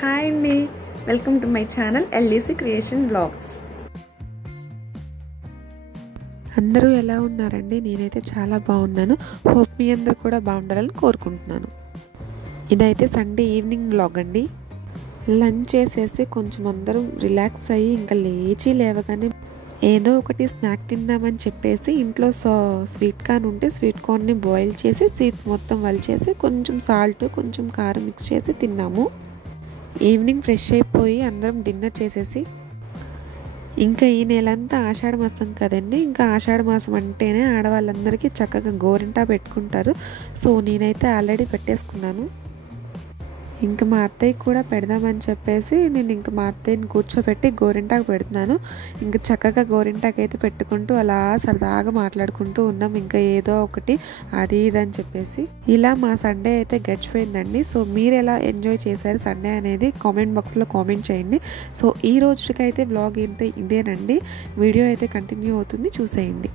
Hi అండి, welcome to my channel LDC creation blogs. అందరూ ఎలా ఉన్నారండి? నేనైతే చాలా బాగున్నాను. హోప్ మీ అందరూ కూడా బాగుండాలని కోరుకుంటున్నాను. ఇదైతే సండే ఈవినింగ్ బ్లాగ్ అండి. లంచ్ చేసేసి కొంచెం అందరం రిలాక్స్ అయ్యి ఇంకా లేవగానే ఏదో ఒకటి స్నాక్ తిందామని చెప్పేసి ఇంట్లో స్వీట్ కార్న్ ఉంటే స్వీట్ కార్న్ని బాయిల్ చేసి సీడ్స్ మొత్తం వలిచేసి కొంచెం సాల్ట్ కొంచెం కారం మిక్స్ చేసి తిన్నాము. ఈవినింగ్ ఫ్రెష్ అయిపోయి అందరం డిన్నర్ చేసేసి ఇంకా ఈ నెలంతా ఆషాఢ మాసం కదండి. ఇంకా ఆషాఢ మాసం అంటేనే ఆడవాళ్ళందరికీ చక్కగా గోరింటా పెట్టుకుంటారు. సో నేనైతే ఆల్రెడీ పెట్టేసుకున్నాను. ఇంకా మా అత్తయ్య కూడా పెడదామని చెప్పేసి నేను ఇంకా మా అత్తయ్యని కూర్చోబెట్టి గోరింటాకు పెడుతున్నాను. ఇంకా చక్కగా గోరింటాకు అయితే పెట్టుకుంటూ అలా సరదాగా మాట్లాడుకుంటూ ఉన్నాం. ఇంకా ఏదో ఒకటి అది ఇది అని చెప్పేసి ఇలా మా సండే అయితే గడిచిపోయిందండి. సో మీరు ఎలా ఎంజాయ్ చేశారు సండే అనేది కామెంట్ బాక్స్లో కామెంట్ చేయండి. సో ఈ రోజుకైతే బ్లాగ్ అయితే ఇదేనండి. వీడియో అయితే కంటిన్యూ అవుతుంది, చూసేయండి.